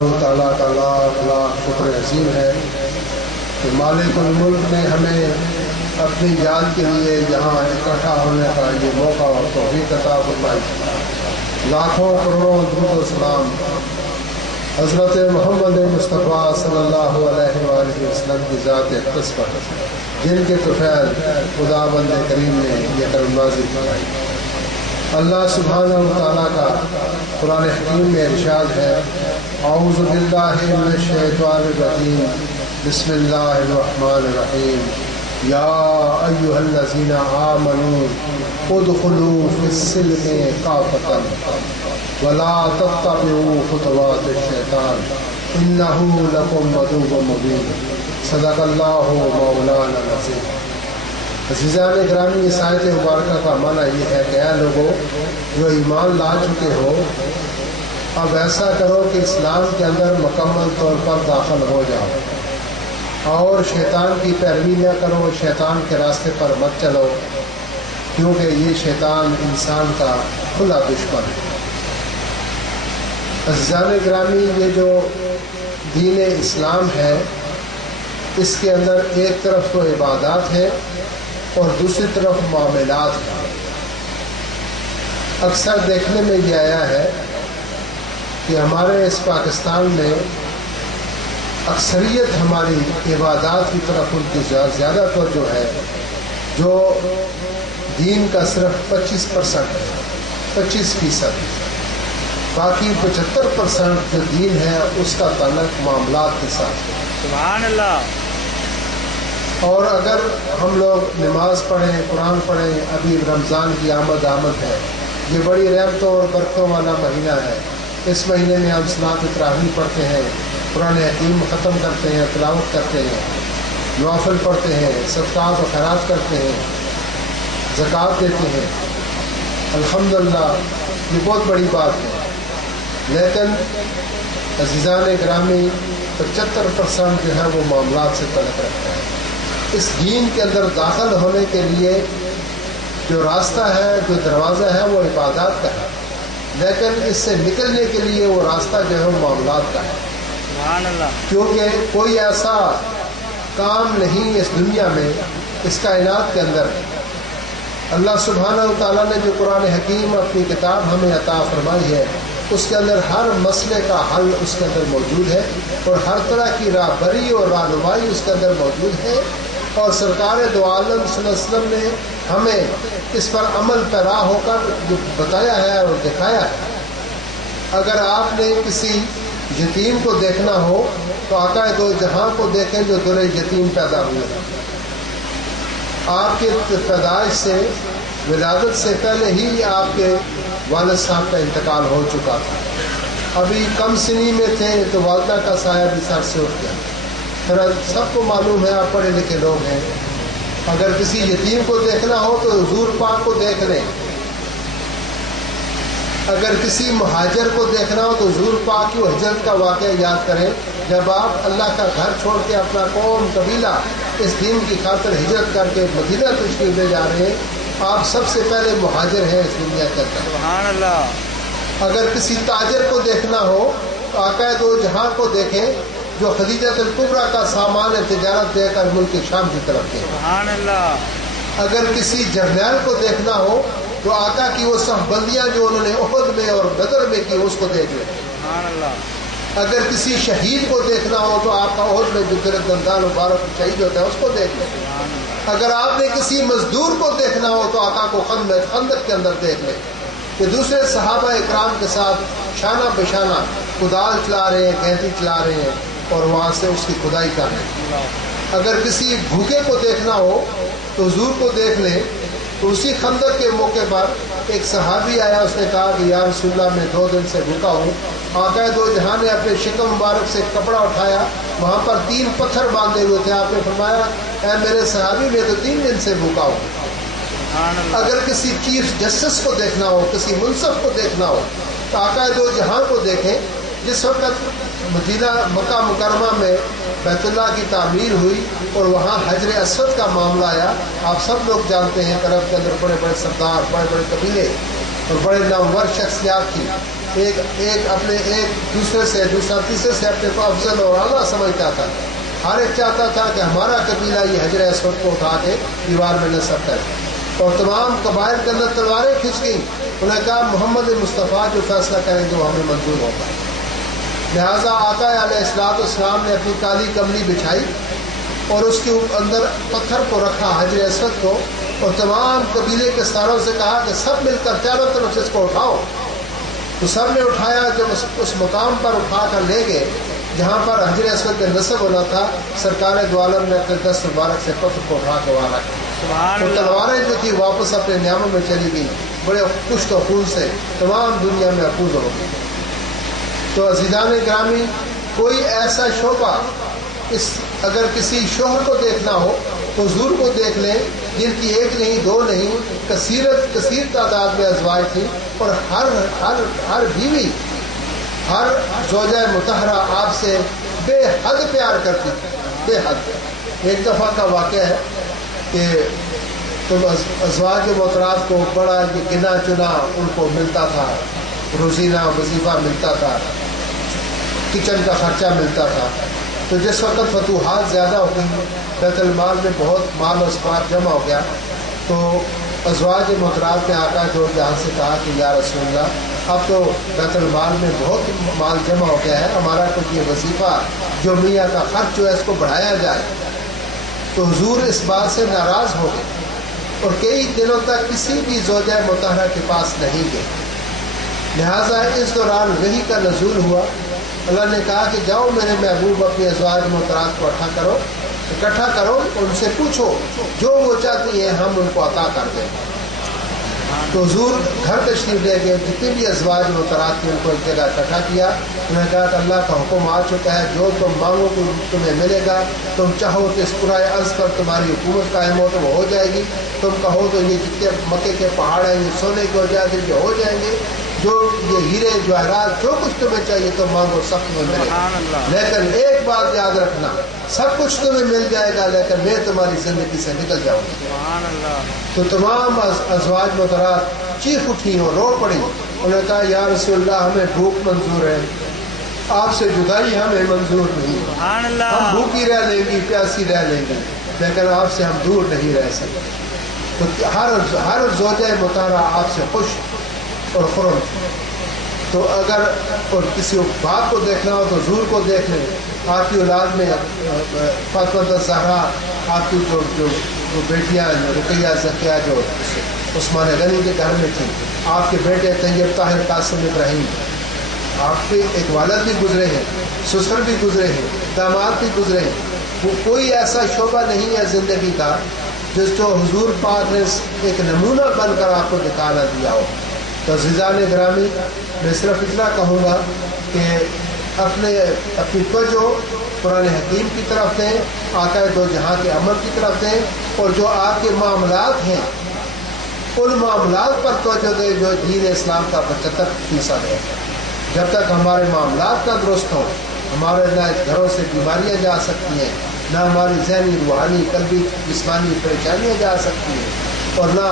تعالیٰ کا لاکھ لاکھ شکر عظیم ہے کہ مالک الملک نے ہمیں اپنی یاد کے لیے یہاں اکٹھا ہونے کا یہ موقع اور توفیق عطا فرمائی۔ لاکھوں کروڑوں درود و سلام حضرت محمد مصطفیٰ صلی اللہ علیہ وآلہ وسلم کی ذات اقدس پر، جن کے طفیل خدا بند کریم نے یہ کرم نازل فرمائی۔ اللہ سبحانہ و تعالیٰ کا قرآن حکیم میں ارشاد ہے، اعوذ باللہ من الشیطان الرجیم، بسم اللہ الرحمن الرحیم، یا ایہا الذین آمنوا ادخلوا فی السلم کافۃ ولا تتبعوا خطوات الشیطان انہ لکم عدو مبین، صدق اللہ مولانا العظیم۔ عزیزان گرامی، اس آیت مبارکہ کا معنی یہ ہے کہ اے لوگوں جو ایمان لا چکے ہو، اب ایسا کرو کہ اسلام کے اندر مکمل طور پر داخل ہو جاؤ اور شیطان کی پیروی نہ کرو، شیطان کے راستے پر مت چلو، کیونکہ یہ شیطان انسان کا کھلا دشمن ہے۔ عزیزان گرامی، یہ جو دین اسلام ہے، اس کے اندر ایک طرف تو عبادات ہے اور دوسری طرف معاملات ہیں۔ اکثر دیکھنے میں یہ آیا ہے کہ ہمارے اس پاکستان میں اکثریت ہماری عبادات کی طرف ان کی زیادہ توجہ ہے، جو دین کا صرف 25% ہے، 25%، باقی 75% جو دین ہے اس کا تعلق معاملات کے ساتھ ہے۔ سبحان اللہ۔ اور اگر ہم لوگ نماز پڑھیں، قرآن پڑھیں، ابھی رمضان کی آمد ہے، یہ بڑی رحمتوں اور برکتوں والا مہینہ ہے۔ اس مہینے میں ہم صلاۃ تراویح پڑھتے ہیں، قرآن حکیم ختم کرتے ہیں، تلاوت کرتے ہیں، نوافل پڑھتے ہیں، صدقات و خیرات کرتے ہیں، زکوٰۃ دیتے ہیں۔ الحمدللہ یہ بہت بڑی بات ہے، لیکن عزیزان گرامی 75% جو ہے وہ معاملات سے تعلق رکھتا ہے۔ اس دین کے اندر داخل ہونے کے لیے جو راستہ ہے، جو دروازہ ہے، وہ عبادات کا ہے، لیکن اس سے نکلنے کے لیے وہ راستہ جو ہے وہ معاملات کا ہے۔ سبحان اللہ۔ کیونکہ کوئی ایسا کام نہیں اس دنیا میں، اس کائنات کے اندر اللہ سبحانہ و تعالیٰ نے جو قرآن حکیم اپنی کتاب ہمیں عطا فرمائی ہے، اس کے اندر ہر مسئلے کا حل اس کے اندر موجود ہے، اور ہر طرح کی راہبری اور رہنمائی اس کے اندر موجود ہے، اور سرکار دو عالم صلی اللہ علیہ وسلم نے ہمیں اس پر عمل پیرا ہو کر جو بتایا ہے اور دکھایا ہے۔ اگر آپ نے کسی یتیم کو دیکھنا ہو تو آقا دو جہاں کو دیکھیں جو در یتیم پیدا ہوئے ہیں۔ آپ کے پیدائش سے، ولادت سے پہلے ہی آپ کے والد صاحب کا انتقال ہو چکا تھا، ابھی کم سنی میں تھے تو والدہ کا سایہ بھی سر سے اٹھ گیا۔ پھر سب کو معلوم ہے، آپ پڑھے لکھے لوگ ہیں، اگر کسی یتیم کو دیکھنا ہو تو حضور پاک کو دیکھ لیں، اگر کسی مہاجر کو دیکھنا ہو تو حضور پاک کی ہجرت کا واقعہ یاد کریں، جب آپ اللہ کا گھر چھوڑ کے اپنا قوم قبیلہ اس دین کی خاطر ہجرت کر کے مدینہ تشریف لے جا رہے ہیں، آپ سب سے پہلے مہاجر ہیں اس دنیا کے اندر۔ سبحان اللہ۔ اگر کسی تاجر کو دیکھنا ہو تو آقا دو جہاں کو دیکھیں جو خدیجۃ الکبریٰ کا سامان تجارت دے کر ملک شام کی طرف گئے۔ سبحان اللہ۔ اگر کسی جرنیل کو دیکھنا ہو تو آقا کی وہ صف بندیاں جو انہوں نے احد میں اور بدر میں کی، اس کو دیکھ لیں۔ سبحان اللہ۔ اگر کسی شہید کو دیکھنا ہو تو آپ کا احد میں جو تیرے دندان مبارک شہید ہوتا ہے اس کو دیکھ لیں۔ اگر آپ نے کسی مزدور کو دیکھنا ہو تو آقا کو خندق کے اندر دیکھ لیں کہ دوسرے صحابہ اکرام کے ساتھ شانہ بشانہ کدال چلا رہے ہیں، گینتی چلا رہے ہیں اور وہاں سے اس کی کھدائی کر رہے ہیں۔ اگر کسی بھوکے کو دیکھنا ہو تو حضور کو دیکھ لیں۔ تو اسی خندق کے موقع پر ایک صحابی آیا، اس نے کہا کہ یا رسول اللہ میں 2 دن سے بھوکا ہوں۔ آقا دو جہاں نے اپنے شکم مبارک سے کپڑا اٹھایا، وہاں پر 3 پتھر باندھے ہوئے تھے، آپ نے فرمایا اے میرے صحابی میں تو 3 دن سے بھوکا ہوں۔ اگر کسی چیف جسٹس کو دیکھنا ہو، کسی منصف کو دیکھنا ہو تو آقا دو جہاں کو دیکھیں۔ جس وقت مدینہ مکہ مکرمہ میں بیت اللہ کی تعمیر ہوئی اور وہاں حجر اسود کا معاملہ آیا، آپ سب لوگ جانتے ہیں، طرف کے اندر بڑے بڑے سردار، بڑے بڑے قبیلے اور بڑے نامور شخصیات کی ایک اپنے ایک دوسرے سے دوسرا تیسرے سے اپنے کو افضل اور اعلیٰ سمجھتا تھا. ہر ایک چاہتا تھا کہ ہمارا قبیلہ یہ حجر اسود کو اٹھا کے دیوار میں نصب کرے. اور تمام قبائل کے اندر تلواریں کھنچ گئیں. انہوں نے کہا محمد مصطفیٰ جو فیصلہ کریں گے وہ ہمیں منظور ہوگا. لہٰذا آقا علیہ السلام نے اپنی کالی کملی بچھائی اور اس کے اندر پتھر کو رکھا حجر اسود کو, اور تمام قبیلے کے ساروں سے کہا کہ سب مل کر چاروں طرف سے اس کو اٹھاؤ. تو سب نے اٹھایا. جب اس مقام پر اٹھا کر لے گئے جہاں پر حجر اسود کا نصب ہونا تھا, سرکار دو عالم نے اپنے دست مبارک سے پتھر کو اٹھا کے وہاں رکھا. تو تلواریں جو تھی واپس اپنے نیاموں میں چلی گئی, بڑے پشت و خون سے تمام دنیا میں محفوظ ہو گئی. تو عزیزان گرامی, کوئی ایسا شعبہ اگر کسی شوہر کو دیکھنا ہو تو حضور کو دیکھ لیں, جن کی ایک نہیں دو نہیں کثیر تعداد میں ازواج تھی, اور ہر بیوی ہر زوجہ مطہرہ آپ سے بے حد پیار کرتی تھی, بے حد. ایک دفعہ کا واقعہ ہے کہ تم ازواج محترمات کو بڑا یہ گنا چنا ان کو ملتا تھا, روزینہ وظیفہ ملتا تھا, کچن کا خرچہ ملتا تھا. تو جس وقت فتوحات زیادہ ہو گئی, بیت المال میں بہت مال و اسباب جمع ہو گیا, تو ازواج محترمات نے آقا دو جہاں سے کہا کہ یا رسول اللہ, اب تو بیت المال میں بہت مال جمع ہو گیا ہے, ہمارا کچھ یہ وظیفہ جو میاں کا خرچ جو ہے اس کو بڑھایا جائے. تو حضور اس بات سے ناراض ہو گئے اور کئی دنوں تک کسی بھی زوجہ مطہرہ کے پاس نہیں گئے. لہٰذا اس دوران وحی کا نزول ہوا. اللہ نے کہا کہ جاؤ میرے محبوب اپنی ازواج محترمات کو اکٹھا کرو, ان سے پوچھو جو وہ چاہتی ہیں ہم ان کو عطا کر دیں. تو حضور گھر تشریف لے گئے, جتنی بھی ازواج محترمات تھیں ان کو ایک جگہ اکٹھا کیا. انہوں نے کہا کہ اللہ کا حکم آ چکا ہے, جو تم مانگو گے تمہیں ملے گا. تم چاہو تو اس پورے عرض پر تمہاری حکومت قائم ہو تو وہ ہو جائے گی. تم کہو تو یہ جتنے مکے کے پہاڑ ہیں یہ سونے کے ہو جائیں گے, یہ ہو جائیں گے. جو یہ ہیرے جواہرات جو کچھ تمہیں چاہیے تو مانگو, سب تمہیں ملے گا. لیکن ایک بات یاد رکھنا, سب کچھ تمہیں مل جائے گا لیکن میں تمہاری زندگی سے نکل جاؤں گا. تو تمام ازواج محترمات چیخ اٹھی اور رو پڑی. انہوں نے کہا یا رسول اللہ, ہمیں بھوک منظور ہے, آپ سے جدائی ہمیں منظور نہیں. ہم بھوکی رہ لیں گی, پیاسی رہ لیں گی, لیکن آپ سے ہم دور نہیں رہ سکتے. تو ہر زوجہ مطہرہ آپ سے خوش اور خرم. تو اگر اور کسی باپ کو دیکھنا ہو تو حضور کو دیکھ لیں. آپ کی اولاد میں فاطمہ الزہرا, آپ کی جو بیٹیاں رقیہ زکیہ جو عثمان غنی کے گھر میں تھیں, آپ کے بیٹے طیب طاہر قاسم ابراہیم, آپ کے ایک والد بھی گزرے ہیں, سسر بھی گزرے ہیں, داماد بھی گزرے ہیں. کوئی ایسا شعبہ نہیں ہے زندگی کا جس کو حضور پاک نے ایک نمونہ بن کر آپ کو دکھانا دیا ہو. تو عزیزان گرامی, میں صرف اتنا کہوں گا کہ اپنی توجہ قرآن حکیم کی طرف دیں, آقا دو جہاں کے عمل کی طرف دیں, اور جو آپ کے معاملات ہیں ان معاملات پر توجہ دیں جو دین اسلام کا 75% ہے. جب تک ہمارے معاملات نہ درست ہوں, ہمارے نہ گھروں سے بیماریاں جا سکتی ہیں, نہ ہماری ذہنی روحانی قلبی جسمانی پریشانیاں جا سکتی ہیں, اور نہ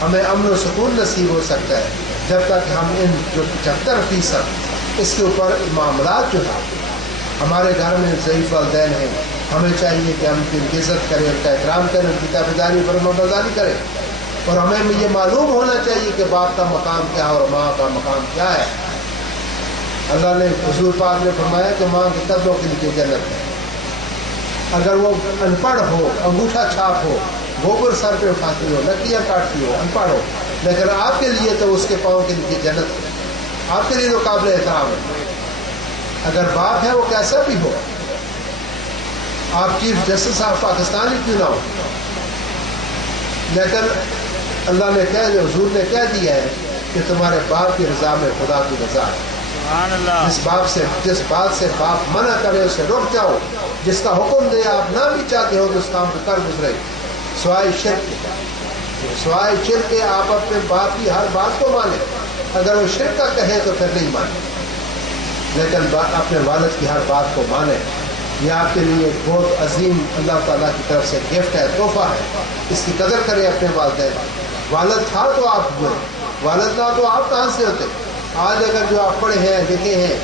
ہمیں امن و سکون نصیب ہو سکتا ہے جب تک ہم ان جو 75% اس کے اوپر معاملات جو ہے. ہمارے گھر میں ضعیف والدین ہیں, ہمیں چاہیے کہ ہم ان کی عزت کریں, ان کا احترام کریں, ان کی تابعداری فرمانبرداری کریں, اور ہمیں یہ معلوم ہونا چاہیے کہ باپ کا مقام کیا ہے اور ماں کا مقام کیا ہے. اللہ نے حضور پاک نے فرمایا کہ ماں کے قدموں کے نیچے جنت ہے. اگر وہ ان پڑھ ہو, انگوٹھا چھاپ ہو, گوبر سر پہ اٹھاتی ہو, لکیاں کاٹتی ہو, ان پڑھ ہو, لیکن آپ کے لیے تو اس کے پاؤں کے نیچے جنت ہے, آپ کے لیے تو قابل احترام ہے. اگر باپ ہے وہ کیسا بھی ہو, آپ چیف جسٹس آف پاکستان ہی کیوں نہ ہو, لیکن اللہ نے حضور نے کہہ دیا ہے کہ تمہارے باپ کی رضا میں خدا کی رضا ہے. جس بات سے باپ منع کرے اسے رک جاؤ, جس کا حکم دے آپ نہ بھی چاہتے ہو تو اس کام کو کر گزرے, سوائے شرک کے آپ اپنے باپ کی ہر بات کو مانیں. اگر وہ شرک کا کہے تو پھر نہیں مانیں, لیکن اپنے والد کی ہر بات کو مانیں. یہ آپ کے لیے بہت عظیم اللہ تعالیٰ کی طرف سے گفٹ ہے, تحفہ ہے, اس کی قدر کریں اپنے والدین. والد تھا تو آپ ہوئے, والد نہ تو آپ کہاں سے ہوتے. آج اگر جو آپ پڑھے ہیں دیکھے ہیں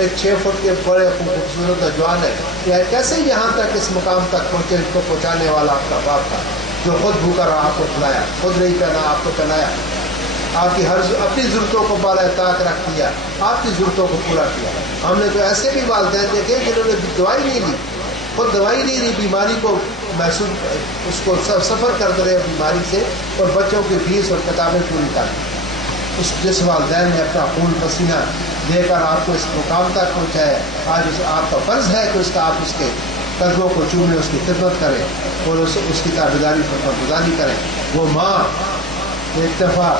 ایک 6 فٹ کے بڑے خوبصورت نوجوان ہے، یا کیسے یہاں تک اس مقام تک پہنچے، اس کو پہنچانے والا آپ کا باپ تھا جو خود بھوکا رہا، آپ کو کھلایا، خود نہیں پہنا آپ کو پہنایا، آپ کی اپنی ضرورتوں کو بالائے طاق رکھ دیا، آپ کی ضرورتوں کو پورا کیا۔ ہم نے تو ایسے بھی والدین دیکھے جنہوں نے دوائی نہیں لی، خود دوائی نہیں لی، بیماری کو محسوس اس کو سفر کرتے رہے بیماری سے، اور بچوں کی فیس اور کتابیں پوری کر دی۔ جس والدین نے اپنا خون پسینہ دے کر آپ کو اس مقام تک پہنچایا، آج آپ کا فرض ہے کہ آپ اس کے قدموں کو چومیں، اس کی خدمت کریں اور اس کی تابعداری پر فرمانبرداری کریں۔ وہ ماں ایک دفعہ